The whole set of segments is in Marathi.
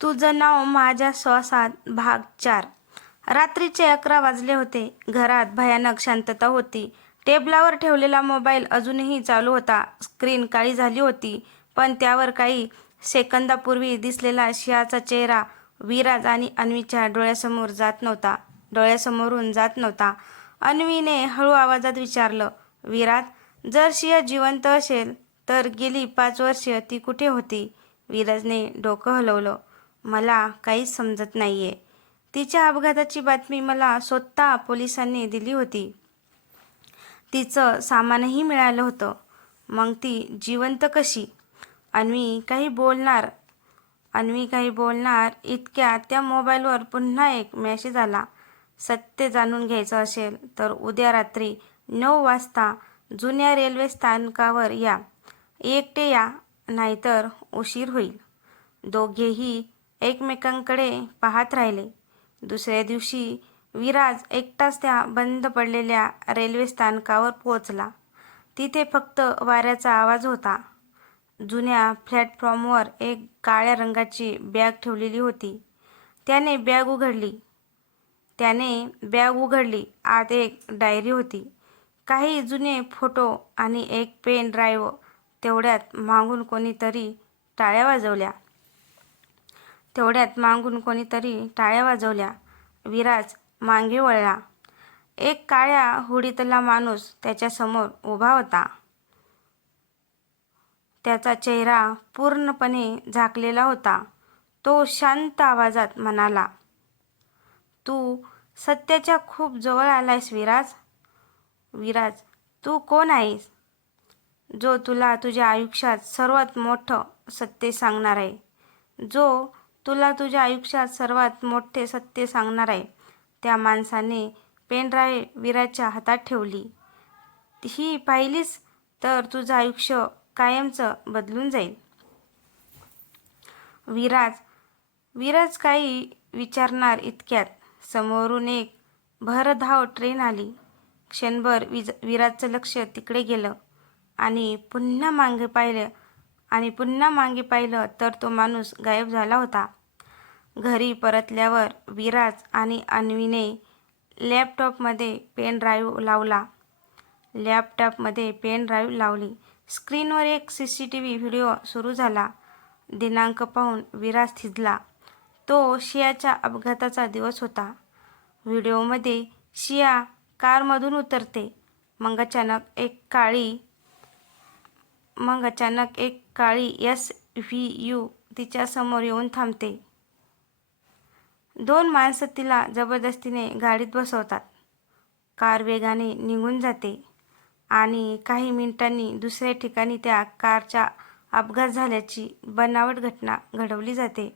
तुझं नाव माझ्या श्वासात भाग 4. रात्रीचे 11 वाजले होते. घरात भयानक शांतता होती. टेबलावर ठेवलेला मोबाईल अजूनही चालू होता. स्क्रीन काळी झाली होती, पण त्यावर काही सेकंदापूर्वी दिसलेला शियाचा चेहरा विराज आणि अन्वीच्या डोळ्यासमोरून जात नव्हता. अन्वीने हळू आवाजात विचारलं, विराज, जर शिया जिवंत असेल तर गेली 5 वर्षे ती कुठे होती? विराजने डोकं हलवलं. मला काहीच समजत नाहीये. तिच्या अपघाताची बातमी मला स्वतः पोलिसांनी दिली होती. तिचं सामानही मिळालं होतं. मग ती जिवंत कशी? अन्वी काही बोलणार इतक्यात त्या मोबाईलवर पुन्हा एक मेसेज आला. सत्य जाणून घ्यायचं असेल तर उद्या रात्री 9 वाजता जुन्या रेल्वे स्थानकावर या. एकटे या, नाहीतर उशीर होईल. दोघेही एकमेकांकडे पाहत राहिले. दुसऱ्या दिवशी विराज एकटाच त्या बंद पडलेल्या रेल्वे स्थानकावर पोहोचला. तिथे फक्त वाऱ्याचा आवाज होता. जुन्या प्लॅटफॉर्मवर एक काळ्या रंगाची बॅग ठेवलेली होती. त्याने बॅग उघडली. आत एक डायरी होती, काही जुने फोटो आणि एक पेन ड्राईव्ह. तेवढ्यात मागून कोणीतरी टाळ्या वाजवल्या. विराज मागे वळला. एक काळ्या हुडीतला माणूस त्याच्यासमोर उभा होता. त्याचा चेहरा पूर्णपणे झाकलेला होता. तो शांत आवाजात म्हणाला, तू सत्याच्या खूप जवळ आलायस विराज. विराज, तू कोण आहेस? जो तुला तुझ्या आयुष्यात सर्वात मोठं सत्य सांगणार आहे. त्या माणसाने पेनड्राईव्ह विराजच्या हातात ठेवली. ही पाहिलीस तर तुझं आयुष्य कायमचं बदलून जाईल. विराज काही विचारणार इतक्यात समोरून एक भरधाव ट्रेन आली. क्षणभर विराजचं लक्ष तिकडे गेलं आणि पुन्हा मागे पाहिलं तर तो माणूस गायब झाला होता. घरी परतल्यावर विराज आणि अन्वीने लॅपटॉपमध्ये पेन ड्राईव्ह लावली. स्क्रीनवर एक CCTV व्हिडिओ सुरू झाला. दिनांक पाहून विराज थिजला. तो शियाच्या अपघाताचा दिवस होता. व्हिडिओमध्ये शिया कारमधून उतरते. मग अचानक एक काळी SUV तिच्यासमोर येऊन थांबते. 2 माणसं तिला जबरदस्तीने गाडीत बसवतात. कार वेगाने निघून जाते आणि काही मिनिटांनी दुसऱ्या ठिकाणी त्या कारचा अपघात झाल्याची बनावट घटना घडवली जाते.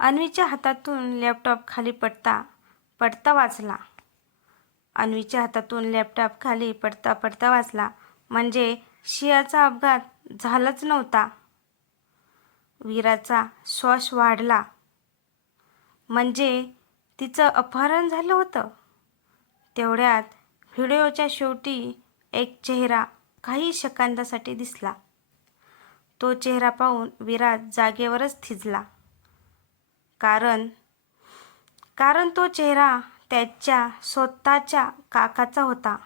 अन्वीच्या हातातून लॅपटॉप खाली पडता वाचला. म्हणजे शियाचा अपघात झालाच नव्हता. विराजचा श्वास वाढला. म्हणजे तिचं अपहरण झालं होतं. तेवढ्यात व्हिडिओच्या शेवटी एक चेहरा काही सेकंदासाठी दिसला. तो चेहरा पाहून विराज जागेवरच थिजला. कारण तो चेहरा त्याच्या स्वतःच्या काकाचा होता.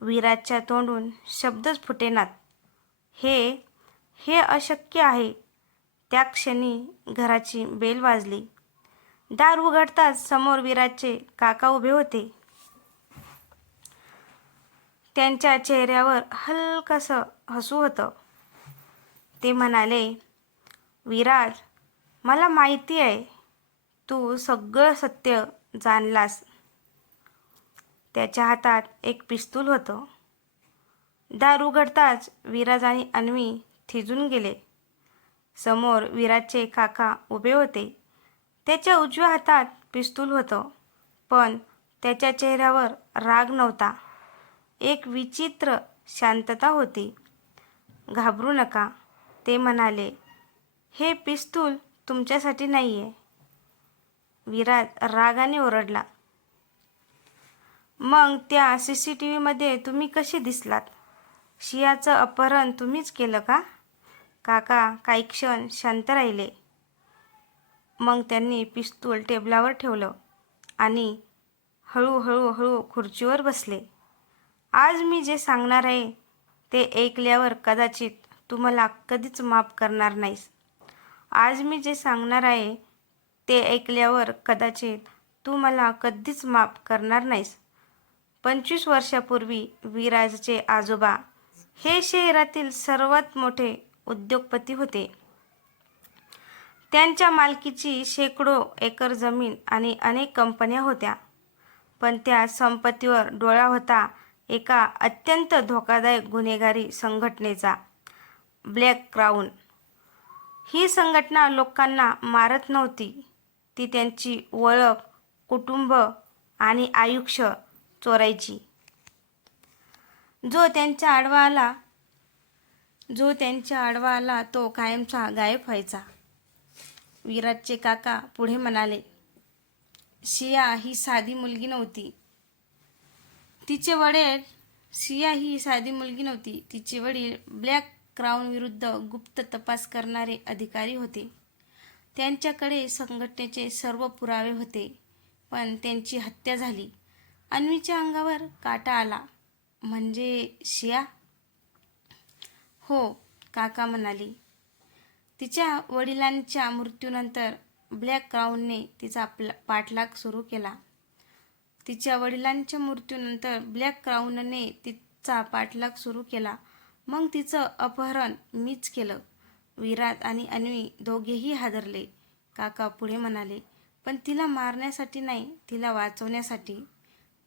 विराजच्या तोंडून शब्दच फुटेनात. हे अशक्य आहे. त्या क्षणी घराची बेल वाजली. दार उघडताच समोर विराजचे काका उभे होते. त्यांच्या चेहऱ्यावर हलकसं हसू होतं. ते म्हणाले, विराज, मला माहिती आहे तू सगळं सत्य जाणलास. त्याच्या हातात एक पिस्तूल होतं. दार उघडताच विराज आणि अन्वी थिजून गेले. समोर विराजचे काका उभे होते. त्याच्या उजव्या हातात पिस्तूल होतं, पण त्याच्या चेहऱ्यावर राग नव्हता. एक विचित्र शांतता होती. घाबरू नका, ते म्हणाले. हे पिस्तूल तुमच्यासाठी नाहीये. विराज रागाने ओरडला. मग त्या CCTVमध्ये तुम्ही कसे दिसलात? शियाचं अपहरण तुम्हीच केलं का? काका काही क्षण शांत राहिले. मग त्यांनी पिस्तूल टेबलावर ठेवलं आणि हळूहळू खुर्चीवर बसले. आज मी जे सांगणार आहे ते ऐकल्यावर कदाचित तू मला कधीच माफ करणार नाहीस. आज मी जे सांगणार आहे ते ऐकल्यावर कदाचित तू मला कधीच माफ करणार नाहीस. 25 वर्षापूर्वी विराजचे आजोबा हे शहरातील सर्वात मोठे उद्योगपती होते. त्यांच्या मालकीची शेकडो एकर जमीन आणि अनेक कंपन्या होत्या. पण त्या संपत्तीवर डोळा होता एका अत्यंत धोकादायक गुन्हेगारी संघटनेचा, ब्लॅक क्राऊन. ही संघटना लोकांना मारत नव्हती, ती त्यांची ओळख, कुटुंब आणि आयुष्य चोरायची. जो त्यांच्या आडवा आला तो कायमचा गायब व्हायचा. विराजचे काका पुढे म्हणाले, शिया ही साधी मुलगी नव्हती. तिचे वडील ब्लॅक क्राऊन विरुद्ध गुप्त तपास करणारे अधिकारी होते. त्यांच्याकडे संघटनेचे सर्व पुरावे होते. पण त्यांची हत्या झाली. अन्वीच्या अंगावर काटा आला. म्हणजे शिया? हो, काका म्हणाली. तिच्या वडिलांच्या मृत्यूनंतर ब्लॅक क्राऊनने तिचा पाठलाग सुरू केला. मग तिचं अपहरण मीच केलं. विराज आणि अन्वी दोघेही हादरले. काका पुढे म्हणाले, पण तिला मारण्यासाठी नाही, तिला वाचवण्यासाठी.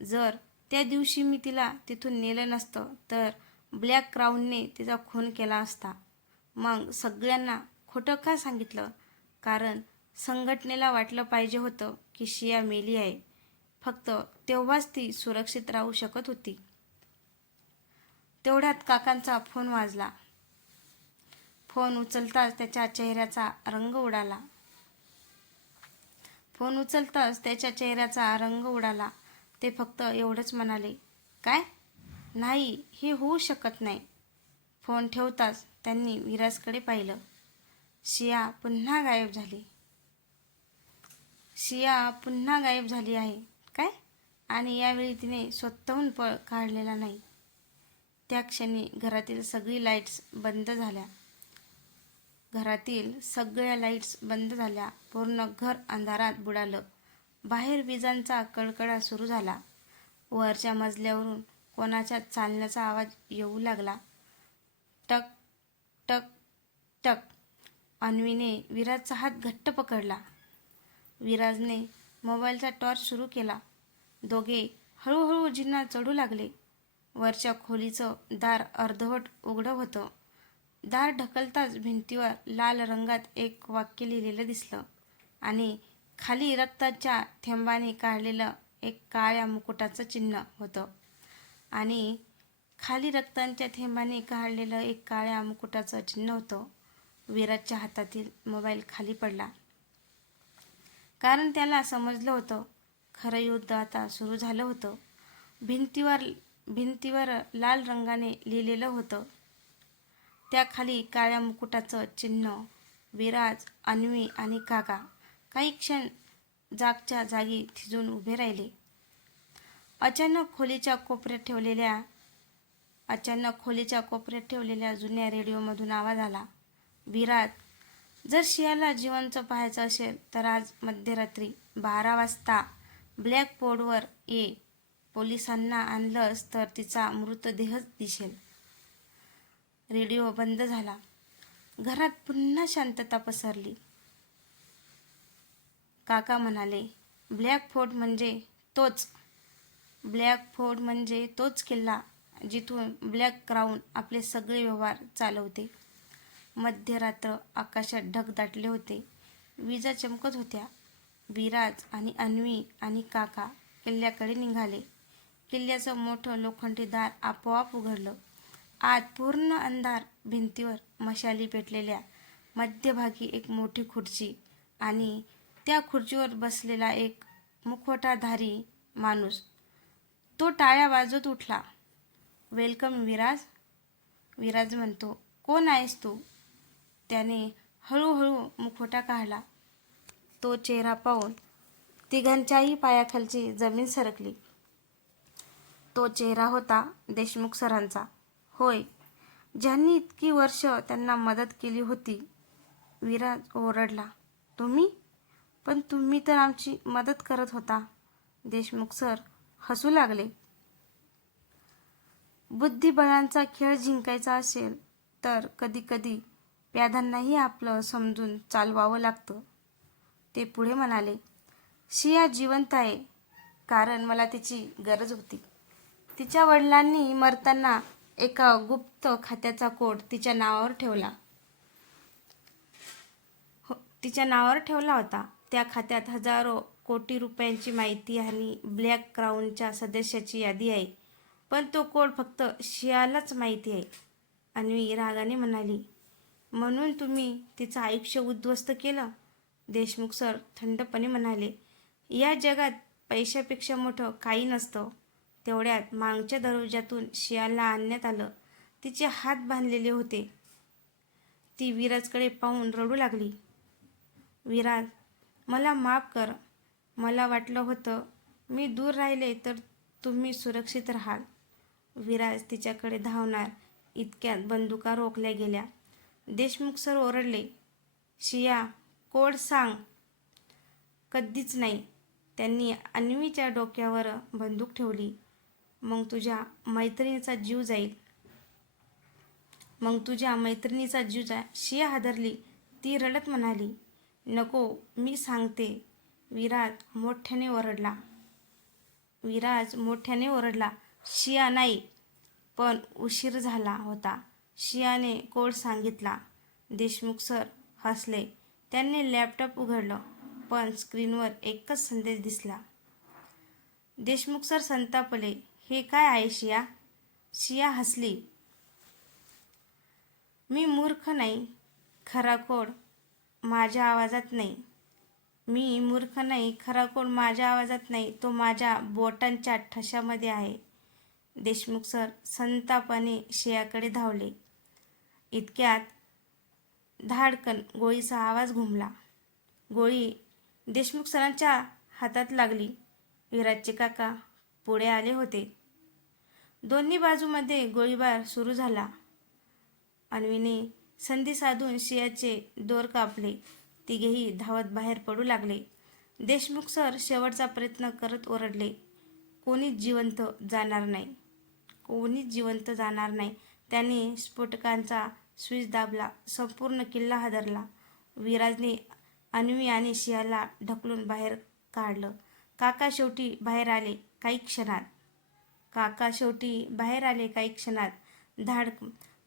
जर त्या दिवशी मी तिला तिथून नेलं नसतं तर ब्लॅक क्राऊनने तिचा खून केला असता. मग सगळ्यांना खोटं का सांगितलं? कारण संघटनेला वाटलं पाहिजे होतं की शिया मेली आहे. फक्त तेव्हाच ती सुरक्षित राहू शकत होती. तेवढ्यात काकांचा फोन वाजला. फोन उचलताच त्याच्या चेहऱ्याचा रंग उडाला. ते फक्त एवढंच म्हणाले, काय? नाही, हे होऊ शकत नाही. फोन ठेवताच त्यांनी विराजकडे पाहिलं. शिया पुन्हा गायब झाली आहे. काय? आणि यावेळी तिने स्वतःहून पळ काढलेला नाही. त्या क्षणी घरातील सगळ्या लाईट्स बंद झाल्या. पूर्ण घर अंधारात बुडालं. बाहेर विजांचा कडकडा सुरू झाला. वरच्या मजल्यावरून कोणाच्या चालण्याचा आवाज येऊ लागला. टक टक टक. अन्वीने विराजचा हात घट्ट पकडला. विराजने मोबाईलचा टॉर्च सुरू केला. दोघे हळूहळू जिना चढू लागले. वरच्या खोलीचं दार अर्धवट उघडं होतं. दार ढकलताच भिंतीवर लाल रंगात एक वाक्य लिहिलेलं दिसलं आणि खाली रक्ताच्या थेंबांनी काढलेलं एक काळ्या मुकुटाचं चिन्ह होतं. विराजच्या हातातील मोबाईल खाली पडला. कारण त्याला समजलं होतं, खरं युद्ध आता सुरू झालं होतं. भिंतीवर लाल रंगाने लिहिलेलं होतं. त्याखाली काळ्या मुकुटाचं चिन्ह. विराज, अन्वी आणि काका काही क्षण जागच्या जागी थिजून उभे राहिले. अचानक खोलीच्या कोपऱ्यात ठेवलेल्या जुन्या रेडिओमधून आवाज आला, विराज, जर शियाला जिवंत पाहायचं असेल तर आज मध्यरात्री 12 वाजता ब्लॅक पोर्टवर ये. पोलिसांना आणलंस तर तिचा मृतदेहच दिसेल. रेडिओ बंद झाला. घरात पुन्हा शांतता पसरली. काका म्हणाले, ब्लॅक फोर्ट म्हणजे तोच किल्ला जिथून ब्लॅक क्राऊन आपले सगळे व्यवहार चालवते. मध्यरात्र. आकाशात ढग दाटले होते. विजा चमकत होत्या. विराज आणि अन्वी आणि काका किल्ल्याकडे निघाले. किल्ल्याचं मोठं लोखंडी दार आपोआप उघडलं. आत पूर्ण अंधार. भिंतीवर मशाली पेटलेल्या. मध्यभागी एक मोठी खुर्ची आणि त्या खुर्चीवर बसलेला एक मुखवटाधारी माणूस. तो टाळ्या वाजवत उठला. वेलकम विराज. विराज म्हणतो, कोण आहेस तू? त्याने हळूहळू मुखवटा काढला. तो चेहरा पाहून तिघांच्याही पायाखालची जमीन सरकली. तो चेहरा होता देशमुख सरांचा. होय, ज्यांनी इतकी वर्ष त्यांना मदत केली होती. विराज ओरडला. तुम्ही? पण तुम्ही तर आमची मदत करत होता. देशमुख सर हसू लागले. बुद्धिबळांचा खेळ जिंकायचा असेल तर कधी कधी प्याद्यांनाही आपलं समजून चालवावं लागतं. ते पुढे म्हणाले, शिया जिवंत आहे कारण मला तिची गरज होती. तिच्या वडिलांनी मरताना एका गुप्त खात्याचा कोड तिच्या नावावर ठेवला होता. त्या खात्यात हजारो कोटी रुपयांची माहिती आणि ब्लॅक क्राऊनच्या सदस्याची यादी आहे. पण तो कोड फक्त शियालाच माहिती आहे. अन्वी रागाने म्हणाली. म्हणून तुम्ही तिचं आयुष्य उद्ध्वस्त केलं? देशमुख सर थंडपणे म्हणाले. या जगात पैशापेक्षा मोठं काही नसतं. तेवढ्यात मागच्या दरवाजातून शियाला आणण्यात आलं. तिचे हात बांधलेले होते. ती विराजकडे पाहून रडू लागली. विराज, मला माफ कर. मला वाटलं होतं मी दूर राहिले तर तुम्ही सुरक्षित राहाल. विराज तिच्याकडे धावणार इतक्यात बंदुका रोखल्या गेल्या. देशमुख सर ओरडले. शिया, कोड सांग. कधीच नाही. त्यांनी अन्वीच्या डोक्यावर बंदूक ठेवली. मग तुझ्या मैत्रिणीचा जीव जाईल. शिया हादरली. ती रडत म्हणाली. नको, मी सांगते. विराज मोठ्याने ओरडला. शिया नाही. पण उशीर झाला होता. शियाने कोड सांगितला. देशमुख सर हसले. त्यांनी लॅपटॉप उघडलं पण स्क्रीनवर एकच संदेश दिसला. देशमुख सर संतापले. हे काय आहे शिया? शिया हसली. मी मूर्ख नाही. खरा कोड माझ्या आवाजात नाही. तो माझ्या बोटांच्या ठशामध्ये आहे. देशमुख सर संतापाने शियाकडे धावले. इतक्यात धाडकन गोळीचा आवाज घुमला. गोळी देशमुख सरांच्या हातात लागली. विराजचे काका पुढे आले होते. दोन्ही बाजूमध्ये गोळीबार सुरू झाला. अन्वीने संधी साधून शियाचे दोर कापले. तिघेही धावत बाहेर पडू लागले. देशमुख सर शेवटचा प्रयत्न करत ओरडले. कोणीच जिवंत जाणार नाही. त्यांनी स्फोटकांचा स्विच दाबला. संपूर्ण किल्ला हादरला. विराजने अन्वी आणि शियाला ढकलून बाहेर काढलं. काका शेवटी बाहेर आले काही क्षणात.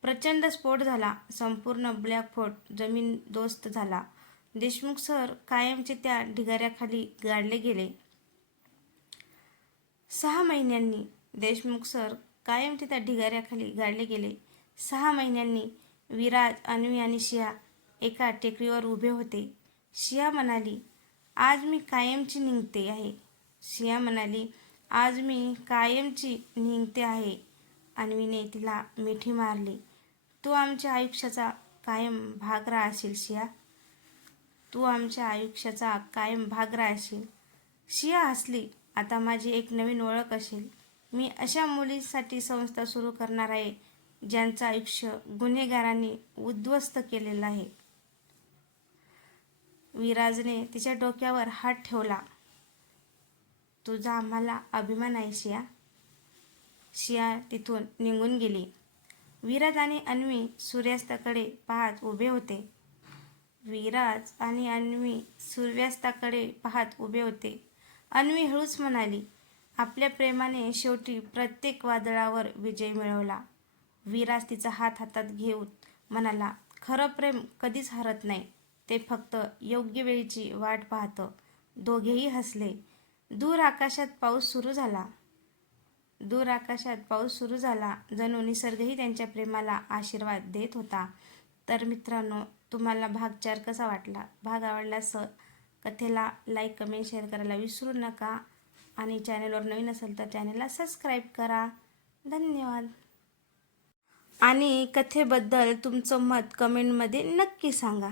प्रचंड स्फोट झाला. संपूर्ण ब्लॅक फोर्ट जमीनदोस्त झाला. देशमुख सर कायमचे त्या ढिगाऱ्याखाली गाडले गेले. 6 महिन्यांनी विराज, अन्वी आणि शिया एका टेकडीवर उभे होते. शिया म्हणाली, आज मी कायमची निघते आहे. अन्वीने तिला मिठी मारली. तू आमच्या आयुष्याचा कायम भाग राहशील शिया. शिया हसली. आता माझी एक नवीन ओळख असेल. मी अशा मुलींसाठी संस्था सुरू करणार आहे ज्यांचं आयुष्य गुन्हेगारांनी उद्ध्वस्त केलेलं आहे. विराजने तिच्या डोक्यावर हात ठेवला. तुझा आम्हाला अभिमान आहे शिया. शिया तिथून निघून गेली. विराज आणि अन्वी सूर्यास्ताकडे पाहत उभे होते. अन्वी हळूच म्हणाली, आपल्या प्रेमाने शेवटी प्रत्येक वादळावर विजय मिळवला. विराज तिचा हात हातात घेऊन म्हणाला, खरं प्रेम कधीच हरत नाही. ते फक्त योग्य वेळीची वाट पाहतं. दोघेही हसले. दूर आकाशात पाऊस सुरू झाला. जणू निसर्गही त्यांच्या प्रेमाला आशीर्वाद देत होता. तर मित्रांनो, तुम्हाला भाग 4 कसा वाटला? भाग आवडल्यास कथेला लाईक, कमेंट, शेअर करायला विसरू नका. आणि चॅनलवर नवीन असेल तर चॅनलला सबस्क्राईब करा. धन्यवाद. आणि कथेबद्दल तुमचं मत कमेंटमध्ये नक्की सांगा.